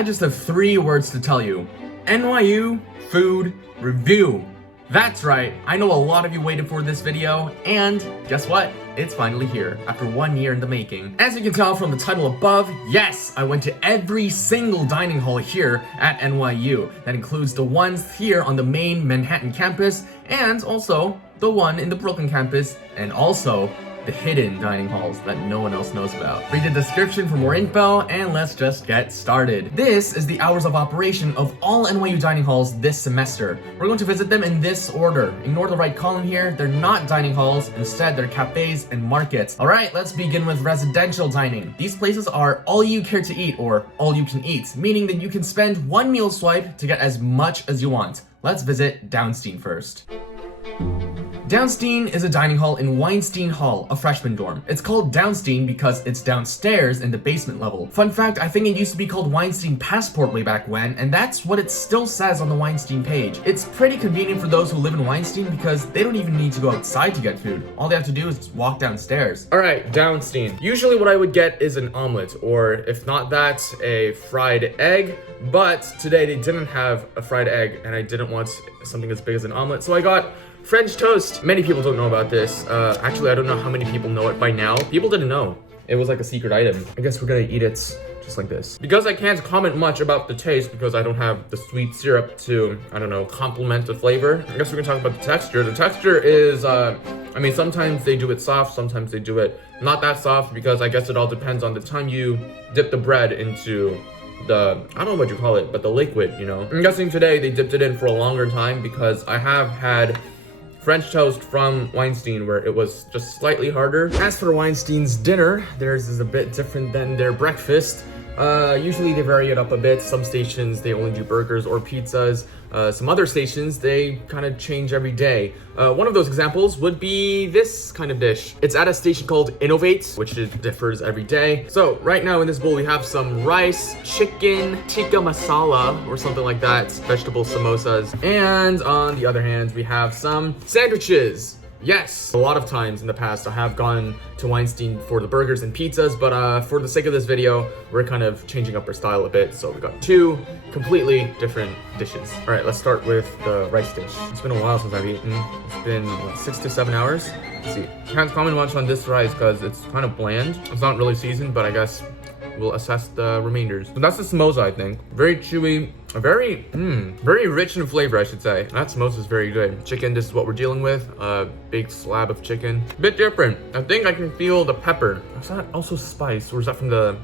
I just have 3 words to tell you. NYU Food Review. That's right, I know a lot of you waited for this video, and guess what? It's finally here, after 1 year in the making. As you can tell from the title above, yes, I went to every single dining hall here at NYU. That includes the ones here on the main Manhattan campus, and also the one in the Brooklyn campus, and also the hidden dining halls that no one else knows about. Read the description for more info, and let's just get started. This is the hours of operation of all NYU dining halls this semester. We're going to visit them in this order. Ignore the right column here, they're not dining halls, instead they're cafes and markets. Alright, let's begin with residential dining. These places are all you care to eat, or all you can eat, meaning that you can spend 1 meal swipe to get as much as you want. Let's visit Downstein first. Downstein is a dining hall in Weinstein Hall, a freshman dorm. It's called Downstein because it's downstairs in the basement level. Fun fact, I think it used to be called Weinstein Passport way back when, and that's what it still says on the Weinstein page. It's pretty convenient for those who live in Weinstein because they don't even need to go outside to get food. All they have to do is just walk downstairs. Alright, Downstein. Usually what I would get is an omelet, or if not that, a fried egg. But today they didn't have a fried egg, and I didn't want something as big as an omelet, so I got French toast. Many people don't know about this. Actually, I don't know how many people know it by now. People didn't know. It was like a secret item. I guess we're gonna eat it just like this. Because I can't comment much about the taste because I don't have the sweet syrup to, I don't know, complement the flavor. I guess we're gonna talk about the texture. The texture is, I mean, sometimes they do it soft, sometimes they do it not that soft, because I guess it all depends on the time you dip the bread into the, I don't know what you call it, but the liquid, you know? I'm guessing today they dipped it in for a longer time because I have had French toast from Weinstein where it was just slightly harder. As for Weinstein's dinner, theirs is a bit different than their breakfast. Usually they vary it up a bit. Some stations, they only do burgers or pizzas. Some other stations, they kind of change every day. One of those examples would be this kind of dish. It's at a station called Innovate, which differs every day. So right now in this bowl, we have some rice, chicken, tikka masala, or something like that, vegetable samosas. And on the other hand, we have some sandwiches. Yes, a lot of times in the past I have gone to Weinstein for the burgers and pizzas, but for the sake of this video, we're kind of changing up our style a bit. So we got 2 completely different dishes. All right, let's start with the rice dish. It's been a while since I've eaten. It's been what, 6 to 7 hours. Let's see. Can't comment much on this rice because it's kind of bland. It's not really seasoned, but I guess we'll assess the remainders. So that's the samosa, I think. Very chewy, very rich in flavor, I should say. That samosa is very good. Chicken, this is what we're dealing with. A big slab of chicken. Bit different. I think I can feel the pepper. Is that also spice, or is that from the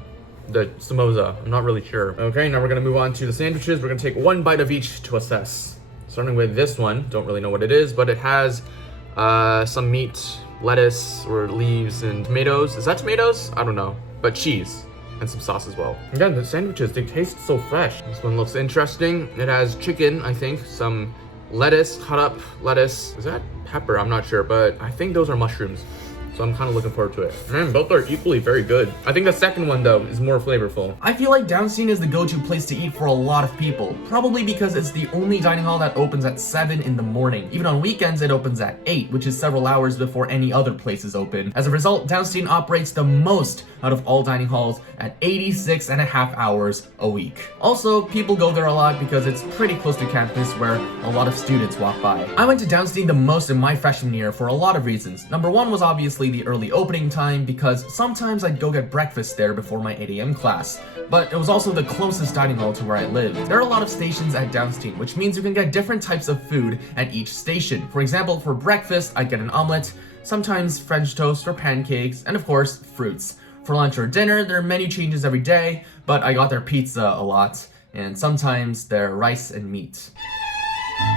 samosa? I'm not really sure. Okay, now we're gonna move on to the sandwiches. We're gonna take 1 bite of each to assess. Starting with this one, don't really know what it is, but it has some meat, lettuce, or leaves, and tomatoes. Is that tomatoes? I don't know, but cheese. And some sauce as well. Again, the sandwiches, they taste so fresh. This one looks interesting. It has chicken, I think, some lettuce, cut up lettuce. Is that pepper? I'm not sure, but I think those are mushrooms. So I'm kind of looking forward to it. Man, both are equally very good. I think the second one, though, is more flavorful. I feel like Downstein is the go-to place to eat for a lot of people. Probably because it's the only dining hall that opens at 7 in the morning. Even on weekends, it opens at 8, which is several hours before any other places open. As a result, Downstein operates the most out of all dining halls at 86.5 hours a week. Also, people go there a lot because it's pretty close to campus where a lot of students walk by. I went to Downstein the most in my freshman year for a lot of reasons. Number 1 was obviously the early opening time because sometimes I'd go get breakfast there before my 8 a.m. class. But it was also the closest dining hall to where I live. There are a lot of stations at Downstein, which means you can get different types of food at each station. For example, for breakfast, I'd get an omelet, sometimes French toast or pancakes, and of course, fruits. For lunch or dinner, there are menu changes every day, but I got their pizza a lot, and sometimes their rice and meat.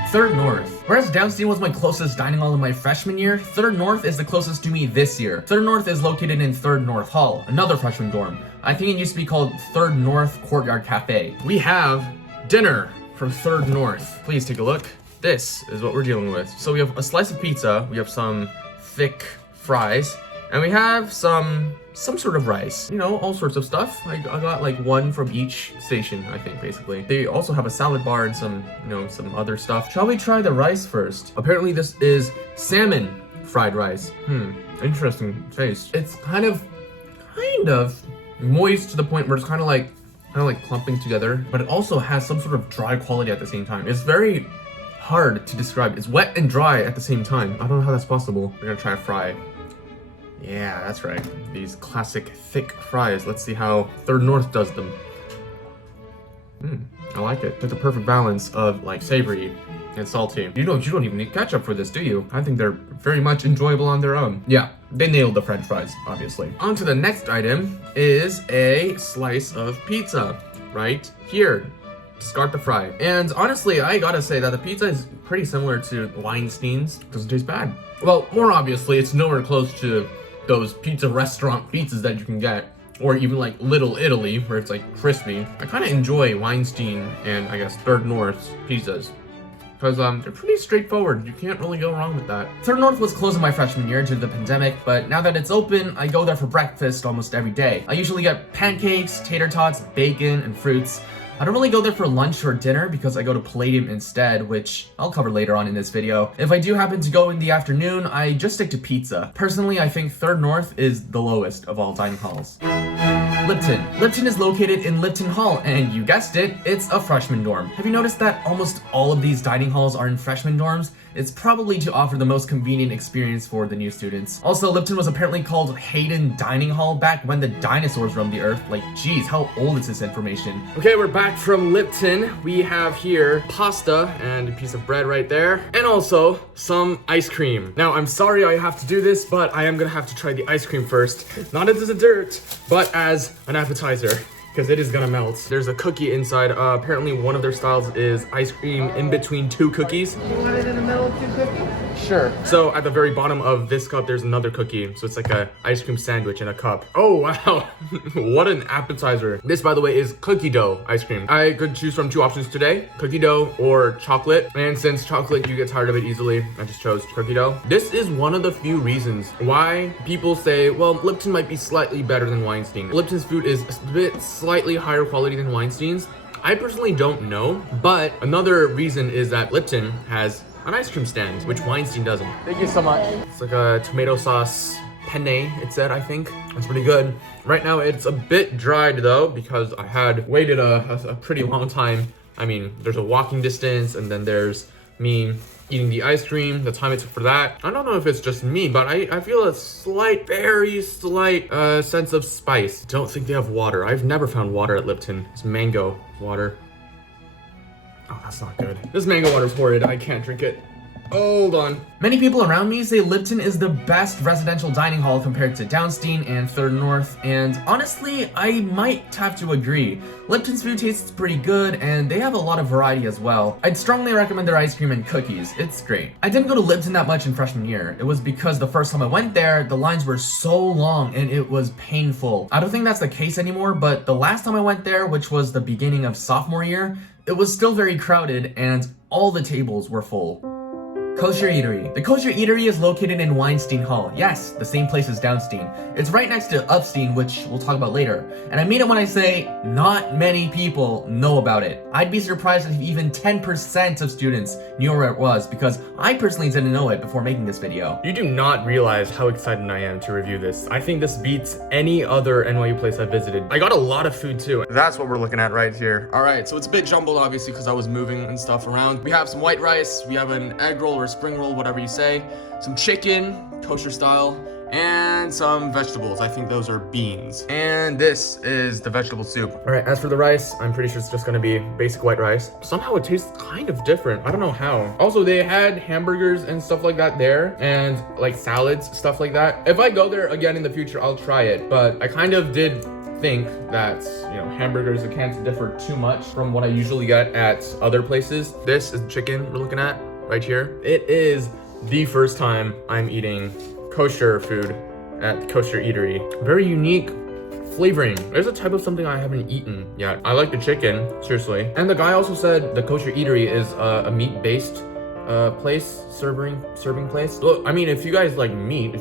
Third North. Whereas Downstein was my closest dining hall in my freshman year, Third North is the closest to me this year. Third North is located in Third North Hall, another freshman dorm. I think it used to be called Third North Courtyard Cafe. We have dinner from Third North. Please take a look. This is what we're dealing with. So we have a slice of pizza, we have some thick fries, and we have some sort of rice, you know, all sorts of stuff. I got like 1 from each station, I think, basically. They also have a salad bar and some, you know, some other stuff. Shall we try the rice first? Apparently this is salmon fried rice. Interesting taste. It's kind of moist to the point where it's kind of like kind of like clumping together, but it also has some sort of dry quality at the same time. It's very hard to describe. It's wet and dry at the same time. I don't know how that's possible. We're gonna try a fry. Yeah, that's right. These classic thick fries. Let's see how Third North does them. I like it. It's a perfect balance of like savory and salty. You don't even need ketchup for this, do you? I think they're very much enjoyable on their own. Yeah, they nailed the French fries, obviously. On to the next item is a slice of pizza right here. Discard the fry. And honestly, I gotta say that the pizza is pretty similar to Weinstein's. Doesn't taste bad. Well, more obviously, it's nowhere close to those pizza restaurant pizzas that you can get, or even like Little Italy, where it's like crispy. I kind of enjoy Weinstein and I guess Third North's pizzas, because they're pretty straightforward. You can't really go wrong with that. Third North was closed in my freshman year due to the pandemic, but now that it's open, I go there for breakfast almost every day. I usually get pancakes, tater tots, bacon, and fruits. I don't really go there for lunch or dinner because I go to Palladium instead, which I'll cover later on in this video. If I do happen to go in the afternoon, I just stick to pizza. Personally, I think Third North is the lowest of all dining halls. Lipton. Lipton is located in Lipton Hall, and you guessed it, it's a freshman dorm. Have you noticed that almost all of these dining halls are in freshman dorms? It's probably to offer the most convenient experience for the new students. Also, Lipton was apparently called Hayden Dining Hall back when the dinosaurs roamed the earth. Like, geez, how old is this information? Okay, we're back from Lipton. We have here pasta and a piece of bread right there, and also some ice cream. Now, I'm sorry I have to do this, but I am gonna have to try the ice cream first. Not as a dessert, but as an appetizer, because it is gonna melt. There's a cookie inside. Apparently one of their styles is ice cream in between two cookies. You want it in the middle of two cookies? Sure. So at the very bottom of this cup, there's another cookie. So it's like a ice cream sandwich in a cup. Oh, wow. What an appetizer. This, by the way, is cookie dough ice cream. I could choose from two options today, cookie dough or chocolate. And since chocolate, you get tired of it easily, I just chose cookie dough. This is one of the few reasons why people say, well, Lipton might be slightly better than Weinstein. Lipton's food is a bit slightly higher quality than Weinstein's. I personally don't know, but another reason is that Lipton has an ice cream stand, which Weinstein doesn't. Thank you so much. It's like a tomato sauce penne, it said, I think. It's pretty good. Right now, it's a bit dried though, because I had waited a pretty long time. I mean, there's a walking distance, and then there's me eating the ice cream, the time it took for that. I don't know if it's just me, but I feel a slight, very slight sense of spice. Don't think they have water. I've never found water at Lipton. It's mango water. Oh, that's not good. This mango water is horrid. I can't drink it. Hold on. Many people around me say Lipton is the best residential dining hall compared to Downstein and Third North, and honestly, I might have to agree. Lipton's food tastes pretty good, and they have a lot of variety as well. I'd strongly recommend their ice cream and cookies. It's great. I didn't go to Lipton that much in freshman year. It was because the first time I went there, the lines were so long and it was painful. I don't think that's the case anymore, but the last time I went there, which was the beginning of sophomore year, it was still very crowded and all the tables were full. Kosher Eatery. The Kosher Eatery is located in Weinstein Hall. Yes, the same place as Downstein. It's right next to Upstein, which we'll talk about later. And I mean it when I say not many people know about it. I'd be surprised if even 10% of students knew where it was, because I personally didn't know it before making this video. You do not realize how excited I am to review this. I think this beats any other NYU place I've visited. I got a lot of food too. That's what we're looking at right here. All right, so it's a bit jumbled obviously because I was moving and stuff around. We have some white rice, we have an egg roll or spring roll, whatever you say, some chicken, kosher style, and some vegetables. I think those are beans. And this is the vegetable soup. All right, as for the rice, I'm pretty sure it's just gonna be basic white rice. Somehow it tastes kind of different. I don't know how. Also, they had hamburgers and stuff like that there, and like salads, stuff like that. If I go there again in the future, I'll try it, but I kind of did think that, you know, hamburgers can't differ too much from what I usually get at other places. This is the chicken we're looking at right here. It is the first time I'm eating kosher food at Kosher Eatery. Very unique flavoring. There's a type of something I haven't eaten yet. I like the chicken, seriously. And the guy also said the Kosher Eatery is a meat-based place, serving place. Look, I mean, if you guys like meat, if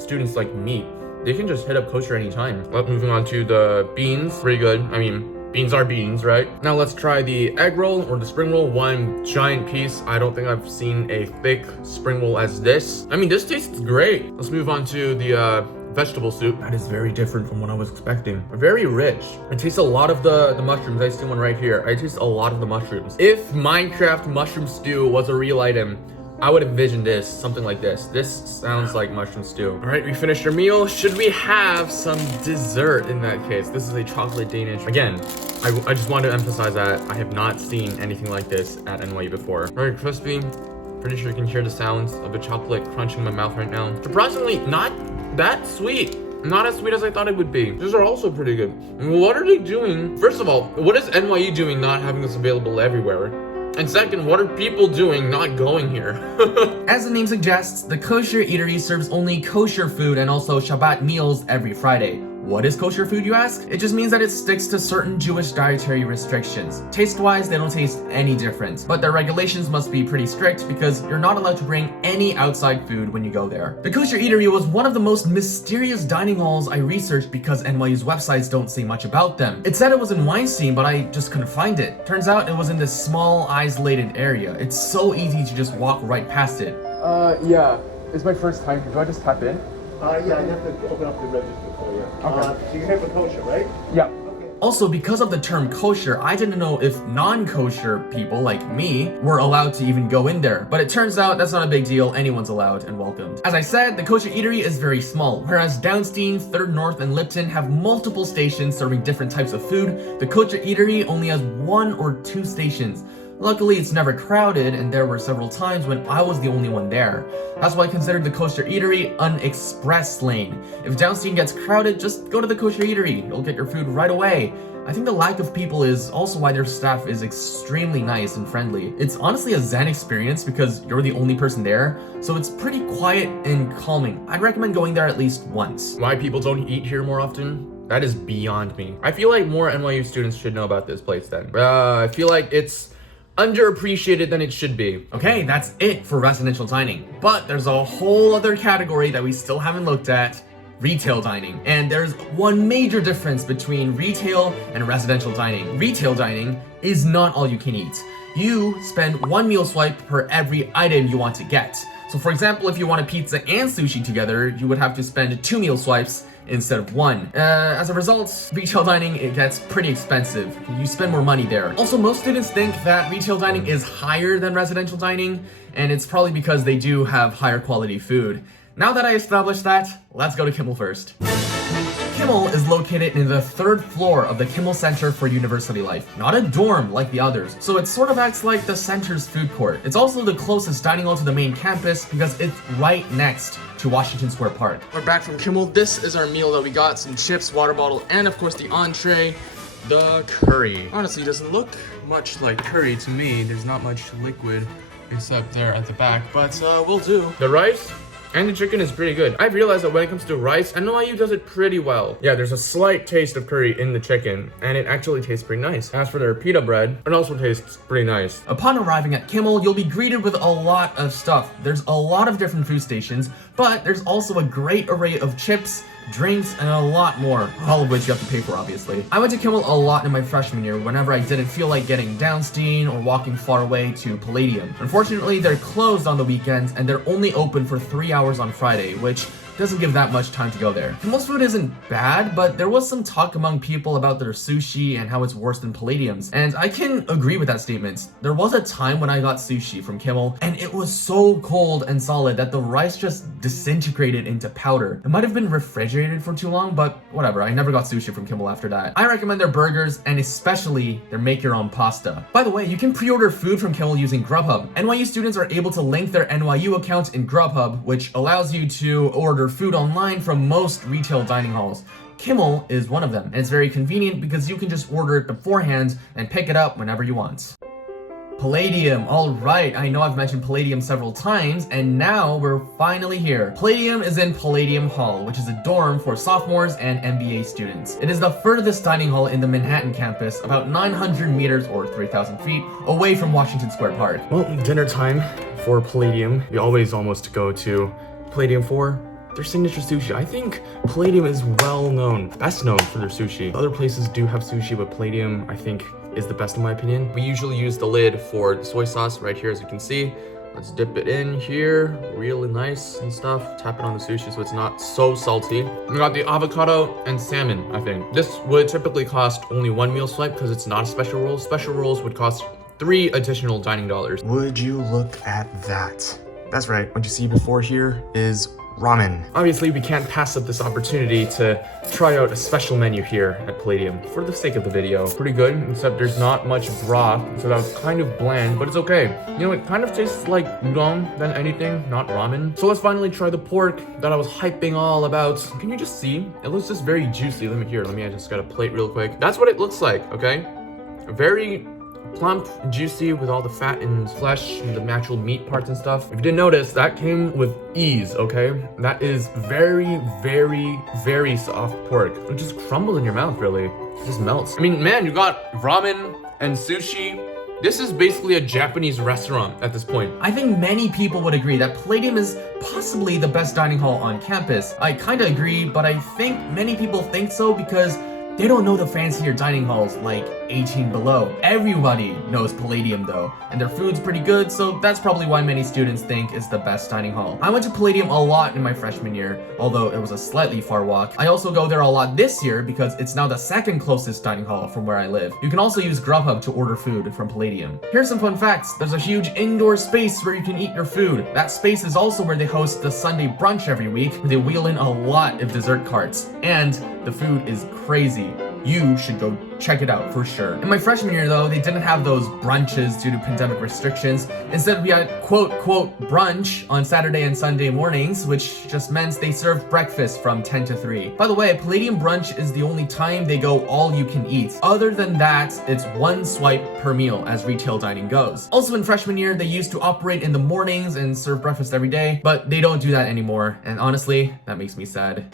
students like meat, they can just hit up kosher anytime. Well, moving on to the beans. Pretty good. I mean, beans are beans, right? Now let's try the egg roll or the spring roll. One giant piece. I don't think I've seen a thick spring roll as this. I mean, this tastes great. Let's move on to the vegetable soup. That is very different from what I was expecting. Very rich. I taste a lot of the mushrooms. I see one right here. I taste a lot of the mushrooms. If Minecraft mushroom stew was a real item, I would envision this, something like this. This sounds like mushroom stew. All right, we finished our meal. Should we have some dessert in that case? This is a chocolate Danish. Again, I just want to emphasize that I have not seen anything like this at NYU before. Very crispy. Pretty sure you can hear the sounds of the chocolate crunching in my mouth right now. Surprisingly, not that sweet. Not as sweet as I thought it would be. These are also pretty good. What are they doing? First of all, what is NYU doing not having this available everywhere? And second, what are people doing not going here? As the name suggests, the Kosher Eatery serves only kosher food and also Shabbat meals every Friday. What is kosher food, you ask? It just means that it sticks to certain Jewish dietary restrictions. Taste-wise, they don't taste any different, but their regulations must be pretty strict because you're not allowed to bring any outside food when you go there. The Kosher Eatery was one of the most mysterious dining halls I researched because NYU's websites don't say much about them. It said it was in Weinstein, but I just couldn't find it. Turns out it was in this small, isolated area. It's so easy to just walk right past it. Yeah. It's my first time. Do I just tap in? Yeah, you have to open up the register for you. Okay. So you're here for kosher, right? Yeah. Okay. Also, because of the term kosher, I didn't know if non-kosher people like me were allowed to even go in there. But it turns out that's not a big deal. Anyone's allowed and welcomed. As I said, the Kosher Eatery is very small. Whereas Downstein, 3rd North, and Lipton have multiple stations serving different types of food, the Kosher Eatery only has 1 or 2 stations. Luckily, it's never crowded, and there were several times when I was the only one there. That's why I considered the Kosher Eatery an express lane. If Downstein gets crowded, just go to the Kosher Eatery. You'll get your food right away. I think the lack of people is also why their staff is extremely nice and friendly. It's honestly a zen experience because you're the only person there, so it's pretty quiet and calming. I'd recommend going there at least once. Why people don't eat here more often? That is beyond me. I feel like more NYU students should know about this place then. I feel like it's underappreciated than it should be. Okay, that's it for residential dining. But there's a whole other category that we still haven't looked at. Retail dining. And there's one major difference between retail and residential dining. Retail dining is not all you can eat. You spend 1 meal swipe per every item you want to get. So for example, if you want a pizza and sushi together, you would have to spend 2 meal swipes instead of 1. As a result, retail dining, it gets pretty expensive. You spend more money there. Also, most students think that retail dining is higher than residential dining, and it's probably because they do have higher quality food. Now that I established that, let's go to Kimmel first. Kimmel is located in the 3rd floor of the Kimmel Center for University Life, not a dorm like the others, so it sort of acts like the center's food court. It's also the closest dining hall to the main campus because it's right next to Washington Square Park. We're back from Kimmel. This is our meal that we got: some chips, water bottle, and of course the entree, the curry. Honestly, it doesn't look much like curry to me. There's not much liquid except there at the back, but we'll do. The rice and the chicken is pretty good. I've realized that when it comes to rice, NYU does it pretty well. Yeah, there's a slight taste of curry in the chicken, and it actually tastes pretty nice. As for their pita bread, it also tastes pretty nice. Upon arriving at Kimmel, you'll be greeted with a lot of stuff. There's a lot of different food stations, but there's also a great array of chips, drinks, and a lot more, all of which you have to pay for, obviously. I went to Kimmel a lot in my freshman year whenever I didn't feel like getting Downstein or walking far away to Palladium. Unfortunately, they're closed on the weekends and they're only open for 3 hours on Friday, which doesn't give that much time to go there. Kimmel's food isn't bad, but there was some talk among people about their sushi and how it's worse than Palladium's, and I can agree with that statement. There was a time when I got sushi from Kimmel, and it was so cold and solid that the rice just disintegrated into powder. It might have been refrigerated for too long, but whatever, I never got sushi from Kimmel after that. I recommend their burgers, and especially their make-your-own pasta. By the way, you can pre-order food from Kimmel using Grubhub. NYU students are able to link their NYU account in Grubhub, which allows you to order food online from most retail dining halls. Kimmel is one of them, and it's very convenient because you can just order it beforehand and pick it up whenever you want. Palladium. Alright, I know I've mentioned Palladium several times, and now we're finally here. Palladium is in Palladium Hall, which is a dorm for sophomores and MBA students. It is the furthest dining hall in the Manhattan campus, about 900 meters or 3,000 feet away from Washington Square Park. Well, dinner time for Palladium. We always almost go to Palladium for their signature sushi. I think Palladium is well known, best known for their sushi. Other places do have sushi, but Palladium, I think, is the best in my opinion. We usually use the lid for the soy sauce right here, as you can see. Let's dip it in here, really nice and stuff. Tap it on the sushi so it's not so salty. We got the avocado and salmon, I think. This would typically cost only one meal swipe because it's not a special roll. Special rolls would cost 3 additional dining dollars. Would you look at that? That's right, what you see before here is ramen. Obviously, we can't pass up this opportunity to try out a special menu here at Palladium for the sake of the video. Pretty good, except there's not much broth, so that was kind of bland, but it's okay. You know, it kind of tastes like udon than anything, not ramen. So let's finally try the pork that I was hyping all about. Can you just see? It looks just very juicy. Let me I just got a plate real quick. That's what it looks like, okay? Very plump, juicy with all the fat and flesh and the natural meat parts and stuff. If you didn't notice, that came with ease, okay? That is very, very, very soft pork. It just crumbles in your mouth, really. It just melts. I mean, man, you got ramen and sushi. This is basically a Japanese restaurant at this point. I think many people would agree that Palladium is possibly the best dining hall on campus. I kinda agree, but I think many people think so because they don't know the fancier dining halls like 18 Below. Everybody knows Palladium though, and their food's pretty good, so that's probably why many students think it's the best dining hall. I went to Palladium a lot in my freshman year, although it was a slightly far walk. I also go there a lot this year because it's now the second closest dining hall from where I live. You can also use Grubhub to order food from Palladium. Here's some fun facts. There's a huge indoor space where you can eat your food. That space is also where they host the Sunday brunch every week, where they wheel in a lot of dessert carts. And the food is crazy. You should go check it out for sure. In my freshman year though, they didn't have those brunches due to pandemic restrictions. Instead, we had quote brunch on Saturday and Sunday mornings, which just meant they served breakfast from 10 to 3. By the way, Palladium brunch is the only time they go all you can eat. Other than that, it's one swipe per meal as retail dining goes. Also in freshman year, they used to operate in the mornings and serve breakfast every day, but they don't do that anymore. And honestly, that makes me sad.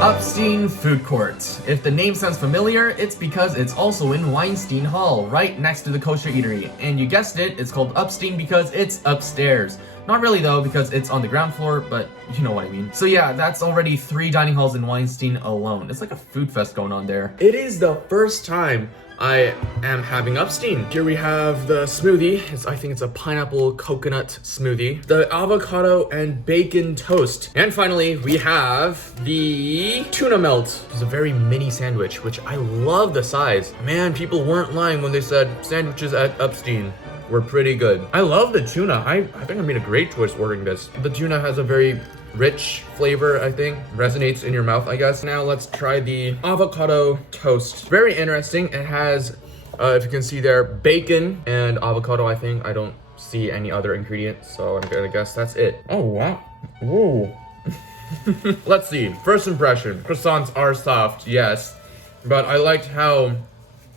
Upstein Food Court. If the name sounds familiar, it's because it's also in Weinstein Hall, right next to the Kosher Eatery. And you guessed it, it's called Upstein because it's upstairs. Not really though, because it's on the ground floor, but you know what I mean. So yeah, that's already 3 dining halls in Weinstein alone. It's like a food fest going on there. It is the first time I am having Upstein. Here we have the smoothie. I think it's a pineapple coconut smoothie. The avocado and bacon toast. And finally, we have the tuna melt. It's a very mini sandwich, which I love the size. Man, people weren't lying when they said sandwiches at Upstein were pretty good. I love the tuna. I think I made a great choice ordering this. The tuna has a very rich flavor, I think. Resonates in your mouth, I guess. Now let's try the avocado toast. Very interesting. It has, if you can see there, bacon and avocado, I think. I don't see any other ingredients, so I'm gonna guess that's it. Oh, wow. Whoa. Let's see. First impression. Croissants are soft, yes. But I liked how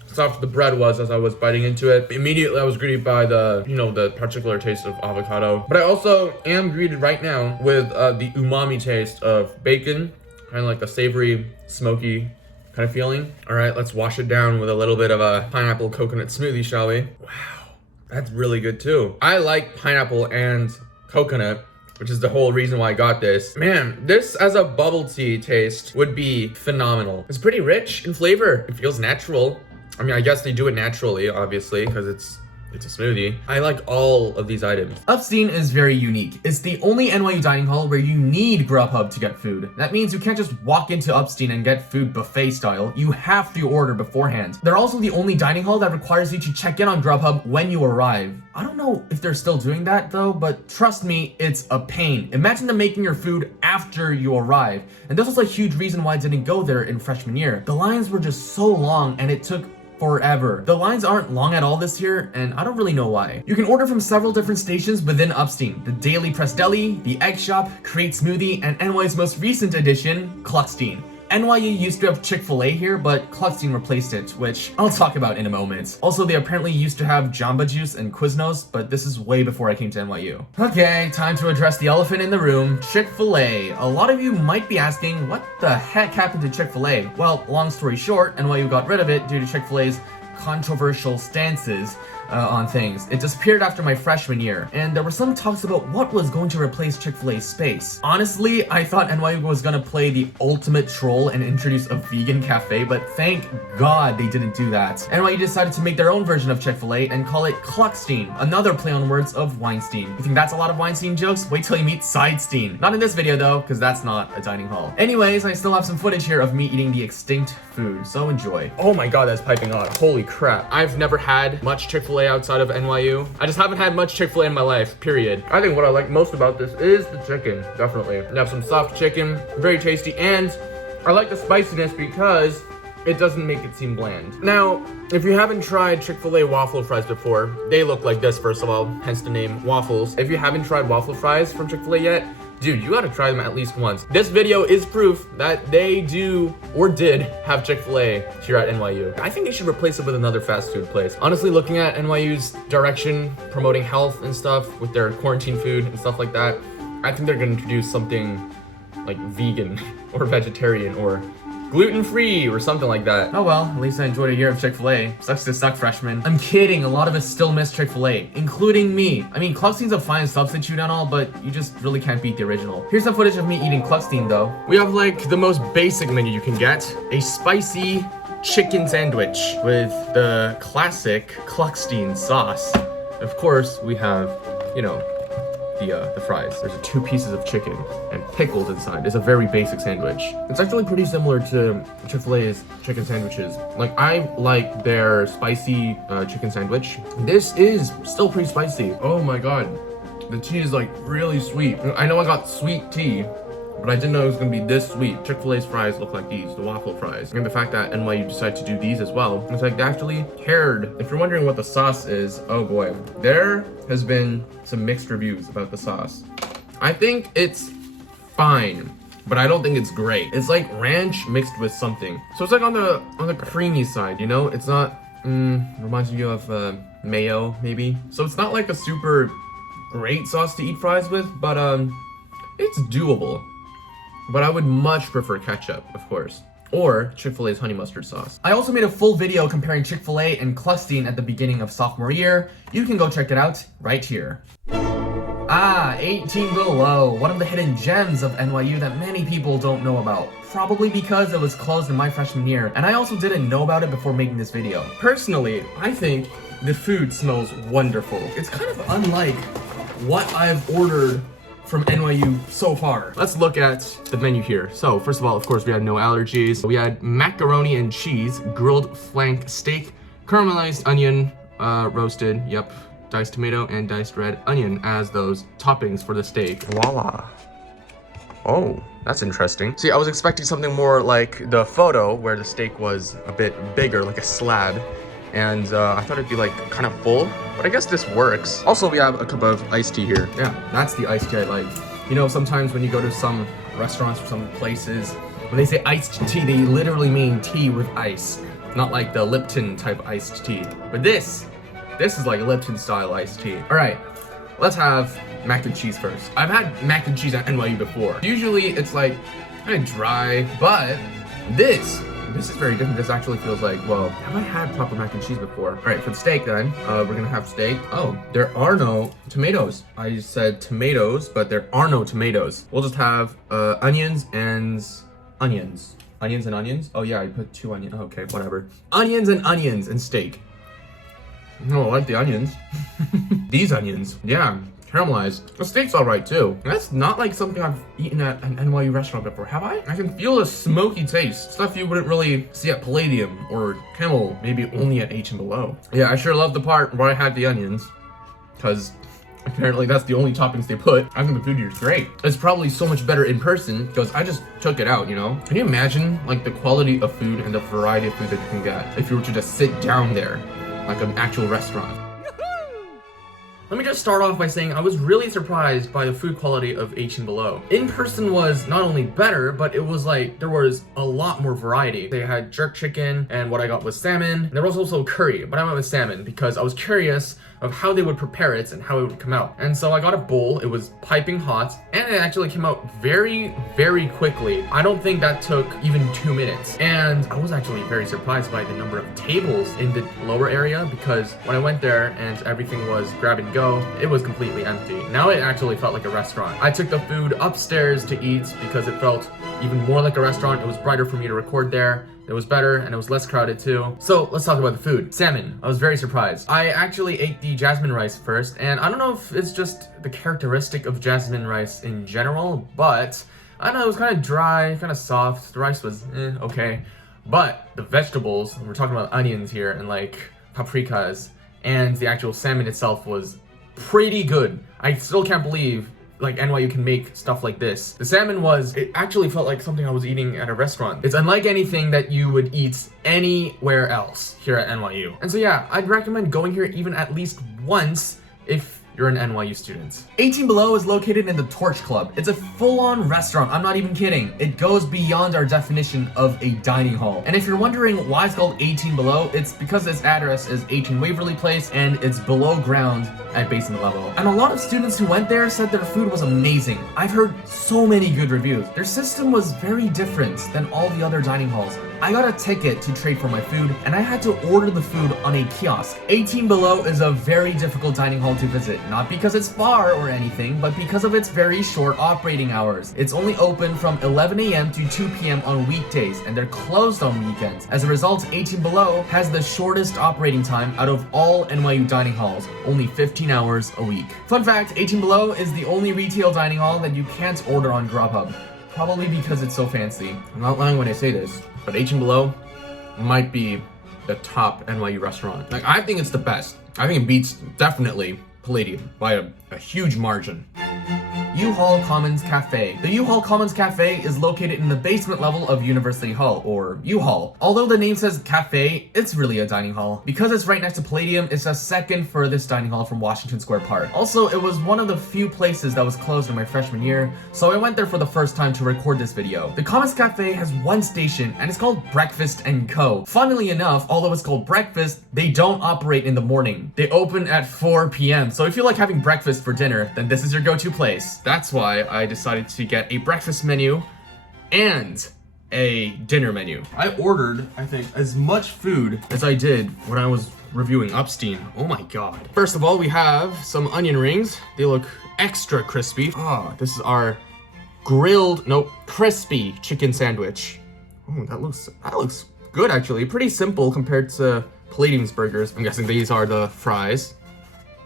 soft the bread was as I was biting into it. Immediately I was greeted by the, the particular taste of avocado. But I also am greeted right now with the umami taste of bacon, kind of like a savory, smoky kind of feeling. All right, let's wash it down with a little bit of a pineapple coconut smoothie, shall we? Wow, that's really good too. I like pineapple and coconut, which is the whole reason why I got this. Man, this as a bubble tea taste would be phenomenal. It's pretty rich in flavor. It feels natural. I mean, I guess they do it naturally, obviously, because it's a smoothie. I like all of these items. Upstein is very unique. It's the only NYU dining hall where you need Grubhub to get food. That means you can't just walk into Upstein and get food buffet style. You have to order beforehand. They're also the only dining hall that requires you to check in on Grubhub when you arrive. I don't know if they're still doing that though, but trust me, it's a pain. Imagine them making your food after you arrive. And this was a huge reason why I didn't go there in freshman year. The lines were just so long and it took forever. The lines aren't long at all this year, and I don't really know why. You can order from several different stations within Upstein. The Daily Press Deli, the Egg Shop, Create Smoothie, and NYU's most recent addition, Cluckstein. NYU used to have Chick-fil-A here, but Cluckstein replaced it, which I'll talk about in a moment. Also, they apparently used to have Jamba Juice and Quiznos, but this is way before I came to NYU. Okay, time to address the elephant in the room, Chick-fil-A. A lot of you might be asking, what the heck happened to Chick-fil-A? Well, long story short, NYU got rid of it due to Chick-fil-A's controversial stances. on things. It disappeared after my freshman year, and there were some talks about what was going to replace Chick-fil-A's space. Honestly, I thought NYU was gonna play the ultimate troll and introduce a vegan cafe, but thank God they didn't do that. NYU decided to make their own version of Chick-fil-A and call it Cluckstein, another play on words of Weinstein. You think that's a lot of Weinstein jokes? Wait till you meet Sidestein. Not in this video though, because that's not a dining hall. Anyways, I still have some footage here of me eating the extinct food, so enjoy. Oh my God, that's piping hot. Holy crap. I've never had much Chick-fil-A outside of NYU. I just haven't had much Chick-fil-A in my life, period. I think what I like most about this is the chicken, definitely. You have some soft chicken, very tasty, and I like the spiciness because it doesn't make it seem bland. Now, if you haven't tried Chick-fil-A waffle fries before, they look like this, first of all, hence the name waffles. If you haven't tried waffle fries from Chick-fil-A yet, dude, you gotta try them at least once. This video is proof that they do or did have Chick-fil-A here at NYU. I think they should replace it with another fast food place. Honestly, looking at NYU's direction, promoting health and stuff with their quarantine food and stuff like that, I think they're gonna introduce something like vegan or vegetarian or gluten-free or something like that. Oh well, at least I enjoyed a year of Chick-fil-A. Sucks to suck, freshman. I'm kidding, a lot of us still miss Chick-fil-A, including me. I mean, Cluckstein's a fine substitute and all, but you just really can't beat the original. Here's some footage of me eating Cluckstein though. We have like the most basic menu you can get. A spicy chicken sandwich with the classic Cluckstein sauce. Of course, we have, you know, the fries. There's 2 pieces of chicken and pickled inside. It's a very basic sandwich. It's actually pretty similar to Chick-fil-A's chicken sandwiches. Like, I like their spicy chicken sandwich. This is still pretty spicy. Oh my God. The tea is like really sweet. I know I got sweet tea, but I didn't know it was gonna be this sweet. Chick-fil-A's fries look like these, the waffle fries. And the fact that NYU decided to do these as well, it's like they actually cared. If you're wondering what the sauce is, oh boy. There has been some mixed reviews about the sauce. I think it's fine, but I don't think it's great. It's like ranch mixed with something. So it's like on the creamy side, you know? It's not, reminds you of mayo, maybe. So it's not like a super great sauce to eat fries with, but it's doable. But I would much prefer ketchup, of course, or Chick-fil-A's honey mustard sauce. I also made a full video comparing Chick-fil-A and Cluckstein at the beginning of sophomore year. You can go check it out right here. 18 Below, one of the hidden gems of NYU that many people don't know about. Probably because it was closed in my freshman year, and I also didn't know about it before making this video. Personally, I think the food smells wonderful. It's kind of unlike what I've ordered from NYU so far. Let's look at the menu here. So first of all, of course, we had no allergies. We had macaroni and cheese, grilled flank steak, caramelized onion, roasted, yep, diced tomato, and diced red onion as those toppings for the steak. Voila. Oh, that's interesting. See, I was expecting something more like the photo where the steak was a bit bigger, like a slab. And I thought it'd be like kind of full, but I guess this works. Also, we have a cup of iced tea here. Yeah, that's the iced tea I like. You know, sometimes when you go to some restaurants or some places, when they say iced tea, they literally mean tea with ice, not like the Lipton type iced tea. But this is like a Lipton style iced tea. All right, let's have mac and cheese first. I've had mac and cheese at NYU before. Usually it's like kind of dry, but this is very different. This actually feels like, well, have I had proper mac and cheese before? All right, for the steak then, we're gonna have steak. Oh, there are no tomatoes. I said tomatoes, but there are no tomatoes. We'll just have onions and onions. Onions and onions? Oh yeah, I put 2 onions. Okay, whatever. Onions and steak. Oh, I like the onions. These onions, yeah. Caramelized. The steak's all right too. That's not like something I've eaten at an NYU restaurant before, have I? I can feel a smoky taste. Stuff you wouldn't really see at Palladium or Kimmel, maybe only at H and Below. Yeah, I sure love the part where I had the onions, because apparently that's the only toppings they put. I think the food here is great. It's probably so much better in person because I just took it out, you know? Can you imagine like the quality of food and the variety of food that you can get if you were to just sit down there like an actual restaurant? Let me just start off by saying I was really surprised by the food quality of H and Below. In person was not only better, but it was like there was a lot more variety. They had jerk chicken, and what I got was salmon. And there was also curry, but I went with salmon because I was curious of how they would prepare it and how it would come out. And so I got a bowl, it was piping hot, and it actually came out very, very quickly. I don't think that took even 2 minutes. And I was actually very surprised by the number of tables in the lower area, because when I went there and everything was grab and go, it was completely empty. Now it actually felt like a restaurant. I took the food upstairs to eat because it felt even more like a restaurant. It was brighter for me to record there. It was better and it was less crowded too. So let's talk about the food. Salmon. I was very surprised. I actually ate the jasmine rice first, and I don't know if it's just the characteristic of jasmine rice in general, but I don't know, it was kind of dry, kind of soft. The rice was okay. But the vegetables, we're talking about onions here and like paprikas, and the actual salmon itself was pretty good. I still can't believe like NYU can make stuff like this. The salmon it actually felt like something I was eating at a restaurant. It's unlike anything that you would eat anywhere else here at NYU. And so yeah, I'd recommend going here even at least once if you're an NYU student. 18 Below is located in the Torch Club. It's a full-on restaurant, I'm not even kidding. It goes beyond our definition of a dining hall. And if you're wondering why it's called 18 Below, it's because its address is 18 Waverly Place and it's below ground at basement level. And a lot of students who went there said their food was amazing. I've heard so many good reviews. Their system was very different than all the other dining halls. I got a ticket to trade for my food, and I had to order the food on a kiosk. 18 Below is a very difficult dining hall to visit, not because it's far or anything, but because of its very short operating hours. It's only open from 11 a.m. to 2 p.m. on weekdays, and they're closed on weekends. As a result, 18 Below has the shortest operating time out of all NYU dining halls, only 15 hours a week. Fun fact, 18 Below is the only retail dining hall that you can't order on Grubhub. Probably because it's so fancy. I'm not lying when I say this, but 18 Below might be the top NYU restaurant. Like, I think it's the best. I think it beats definitely Palladium by a huge margin. UHall Commons Café. The UHall Commons Café is located in the basement level of University Hall, or UHall. Although the name says cafe, it's really a dining hall. Because it's right next to Palladium, it's the second furthest dining hall from Washington Square Park. Also, it was one of the few places that was closed in my freshman year, so I went there for the first time to record this video. The Commons Café has one station, and it's called Breakfast & Co. Funnily enough, although it's called breakfast, they don't operate in the morning. They open at 4 p.m. So if you like having breakfast for dinner, then this is your go-to place. That's why I decided to get a breakfast menu and a dinner menu. I ordered, I think, as much food as I did when I was reviewing Upstein. Oh my god. First of all, we have some onion rings. They look extra crispy. This is our crispy chicken sandwich. Oh, that looks good actually. Pretty simple compared to Palladium's burgers. I'm guessing these are the fries.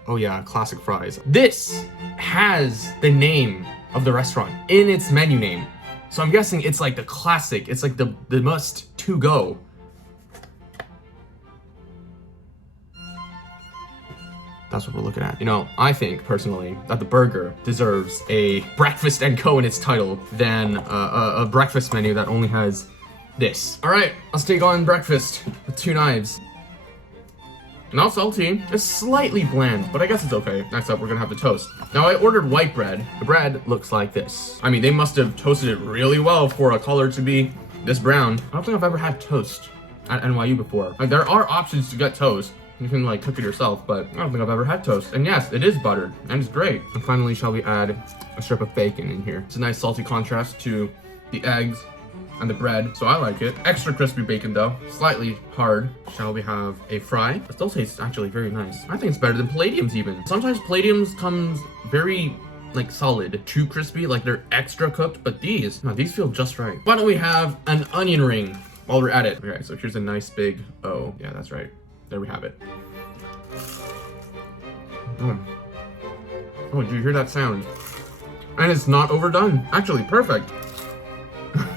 Oh yeah, classic fries. This has the name of the restaurant in its menu name. So I'm guessing it's like the classic, it's like the must to go. That's what we're looking at. You know, I think personally that the burger deserves a Breakfast & Co in its title than a breakfast menu that only has this. All right, let's take on breakfast with 2 knives. Not salty, it's slightly bland, but I guess it's okay. Next up, we're gonna have the toast. Now, I ordered white bread. The bread looks like this. I mean, they must have toasted it really well for a color to be this brown. I don't think I've ever had toast at NYU before. Like, there are options to get toast. You can like cook it yourself, but I don't think I've ever had toast. And yes, it is buttered, and it's great. And finally, shall we add a strip of bacon in here? It's a nice salty contrast to the eggs and the bread, so I like it. Extra crispy bacon though, slightly hard. Shall we have a fry? It still tastes actually very nice. I think it's better than Palladium's even. Sometimes Palladium's comes very like solid, too crispy, like they're extra cooked, but these feel just right. Why don't we have an onion ring while we're at it? Okay, so here's a nice big O. Yeah, that's right. There we have it. Oh, did you hear that sound? And it's not overdone. Actually, perfect.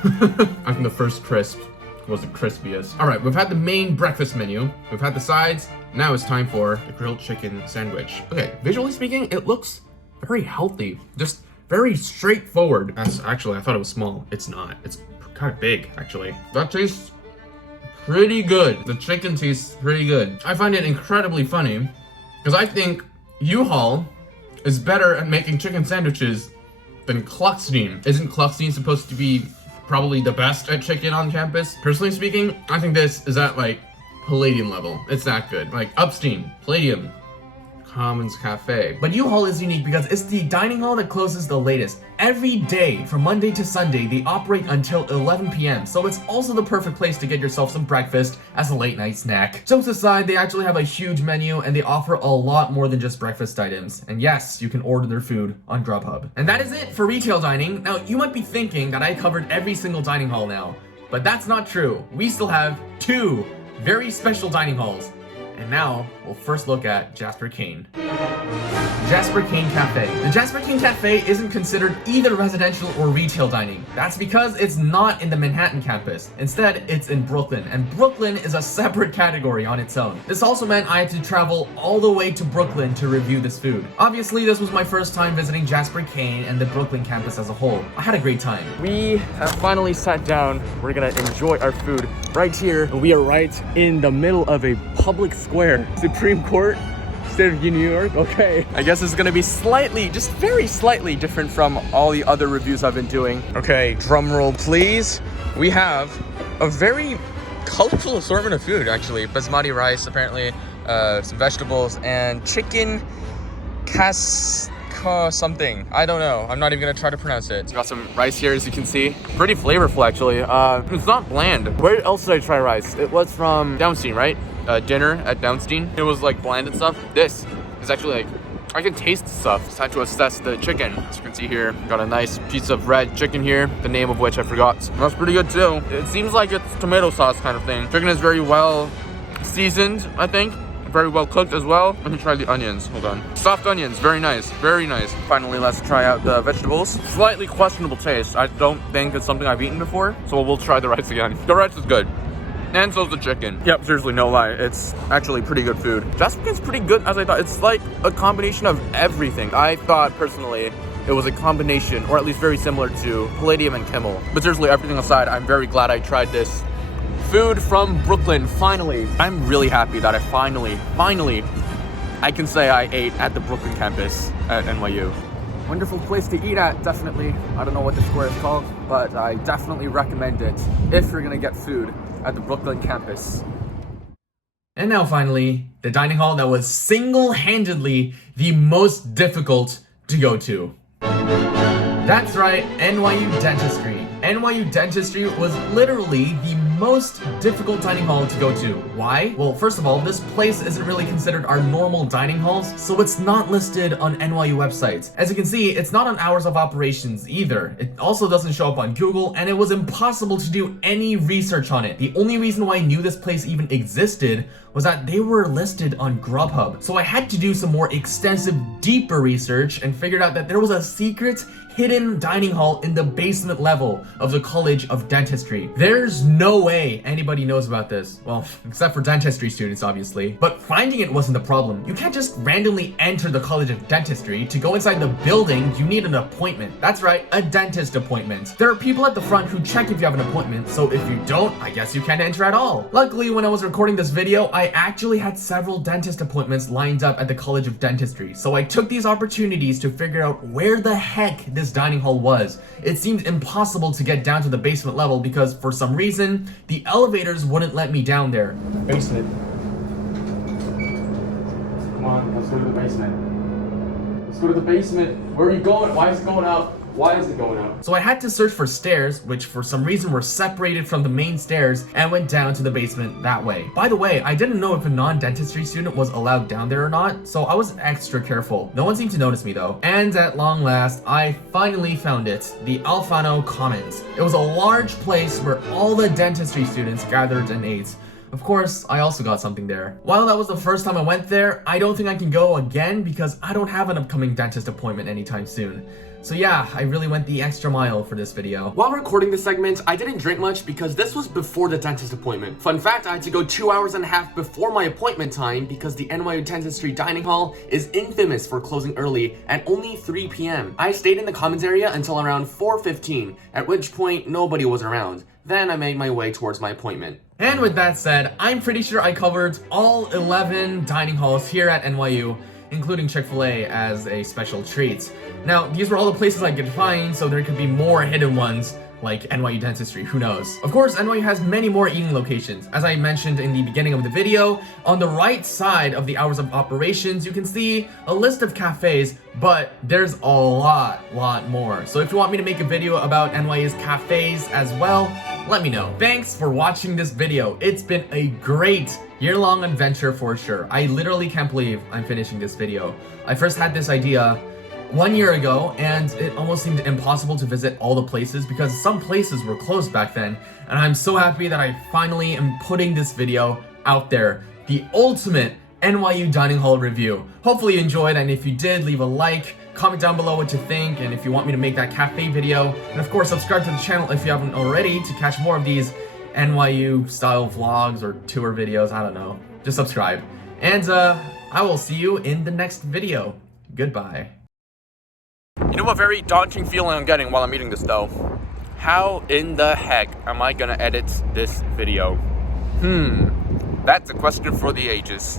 I think the first crisp was the crispiest. All right, we've had the main breakfast menu. We've had the sides. Now it's time for the grilled chicken sandwich. Okay, visually speaking, it looks very healthy. Just very straightforward. Actually, I thought it was small. It's not. It's kind of big, actually. That tastes pretty good. The chicken tastes pretty good. I find it incredibly funny because I think UHall is better at making chicken sandwiches than Cluckstein. Isn't Cluckstein supposed to be probably the best at chicken on campus? Personally speaking, I think this is at like Palladium level. It's that good. Like Upstein, Palladium, Commons Café. But UHall is unique because it's the dining hall that closes the latest. Every day, from Monday to Sunday, they operate until 11 p.m. So it's also the perfect place to get yourself some breakfast as a late night snack. Jokes aside, they actually have a huge menu and they offer a lot more than just breakfast items. And yes, you can order their food on Grubhub. And that is it for retail dining. Now, you might be thinking that I covered every single dining hall now, but that's not true. We still have 2 very special dining halls. And now, we'll first look at Jasper Kane. Jasper Kane Cafe. The Jasper Kane Cafe isn't considered either residential or retail dining. That's because it's not in the Manhattan campus. Instead, it's in Brooklyn, and Brooklyn is a separate category on its own. This also meant I had to travel all the way to Brooklyn to review this food. Obviously, this was my first time visiting Jasper Kane and the Brooklyn campus as a whole. I had a great time. We have finally sat down. We're gonna enjoy our food right here. We are right in the middle of a public square. Supreme Court, State of New York. Okay, I guess it's gonna be slightly, just very slightly different from all the other reviews I've been doing. Okay, drum roll please. We have a very colorful assortment of food actually. Basmati rice apparently, some vegetables, and chicken casca something. I don't know. I'm not even gonna try to pronounce it. Got some rice here as you can see. Pretty flavorful actually. It's not bland. Where else did I try rice? It was from Downstein, right? Dinner at Downstein. It was like bland and stuff. This is actually like, I can taste the stuff. It's time to assess the chicken. As you can see here, got a nice piece of red chicken here, the name of which I forgot. That's pretty good too. It seems like it's tomato sauce kind of thing. Chicken is very well seasoned, I think. Very well cooked as well. Let me try the onions. Hold on. Soft onions, very nice, very nice. Finally, let's try out the vegetables. Slightly questionable taste. I don't think it's something I've eaten before, so we'll try the rice again. The rice is good. And so's the chicken. Yep, seriously, no lie. It's actually pretty good food. Jasper Kane's pretty good as I thought. It's like a combination of everything. I thought personally it was a combination, or at least very similar to Palladium and Kimmel. But seriously, everything aside, I'm very glad I tried this food from Brooklyn, finally. I'm really happy that I finally, I can say I ate at the Brooklyn campus at NYU. Wonderful place to eat at, definitely. I don't know what the square is called, but I definitely recommend it if you're gonna get food at the Brooklyn campus. And now finally, the dining hall that was single-handedly the most difficult to go to. That's right, NYU Dentistry. NYU Dentistry was literally the most difficult dining hall to go to. Why? Well, first of all, this place isn't really considered our normal dining halls, so it's not listed on NYU websites. As you can see, it's not on hours of operations either. It also doesn't show up on Google, and it was impossible to do any research on it. The only reason why I knew this place even existed was that they were listed on Grubhub. So I had to do some more extensive, deeper research and figured out that there was a secret hidden dining hall in the basement level of the College of Dentistry. There's no way anybody knows about this. Well, except for dentistry students, obviously. But finding it wasn't the problem. You can't just randomly enter the College of Dentistry. To go inside the building, you need an appointment. That's right, a dentist appointment. There are people at the front who check if you have an appointment, so if you don't, I guess you can't enter at all. Luckily, when I was recording this video, I actually had several dentist appointments lined up at the College of Dentistry, so I took these opportunities to figure out where the heck this dining hall was. It seemed impossible to get down to the basement level because for some reason, the elevators wouldn't let me down there. Basement. Come on, let's go to the basement. Let's go to the basement. Where are you going? Why is it going up? Why is it going up? So I had to search for stairs, which for some reason were separated from the main stairs, and went down to the basement that way. By the way, I didn't know if a non-dentistry student was allowed down there or not, so I was extra careful. No one seemed to notice me though. And at long last, I finally found it, the UHall Commons. It was a large place where all the dentistry students gathered and ate. Of course, I also got something there. While that was the first time I went there, I don't think I can go again because I don't have an upcoming dentist appointment anytime soon. So yeah, I really went the extra mile for this video. While recording this segment, I didn't drink much because this was before the dentist appointment. Fun fact, I had to go 2.5 hours before my appointment time because the NYU Dentistry Dining Hall is infamous for closing early at only 3 p.m. I stayed in the Commons area until around 4:15, at which point nobody was around. Then I made my way towards my appointment. And with that said, I'm pretty sure I covered all 11 dining halls here at NYU, including Chick-fil-A as a special treat. Now, these were all the places I could find, so there could be more hidden ones, like NYU Dentistry, who knows? Of course, NYU has many more eating locations. As I mentioned in the beginning of the video, on the right side of the hours of operations, you can see a list of cafes, but there's a lot more. So if you want me to make a video about NYU's cafes as well, let me know. Thanks for watching this video. It's been a great year-long adventure for sure. I literally can't believe I'm finishing this video. I first had this idea 1 year ago, and it almost seemed impossible to visit all the places because some places were closed back then, and I'm so happy that I finally am putting this video out there. The ultimate NYU dining hall review. Hopefully you enjoyed, and if you did, leave a like, comment down below what you think, and if you want me to make that cafe video, and of course subscribe to the channel if you haven't already to catch more of these NYU style vlogs or tour videos, I don't know. Just subscribe. And I will see you in the next video. Goodbye. You know what very daunting feeling I'm getting while I'm eating this though? How in the heck am I gonna edit this video? That's a question for the ages.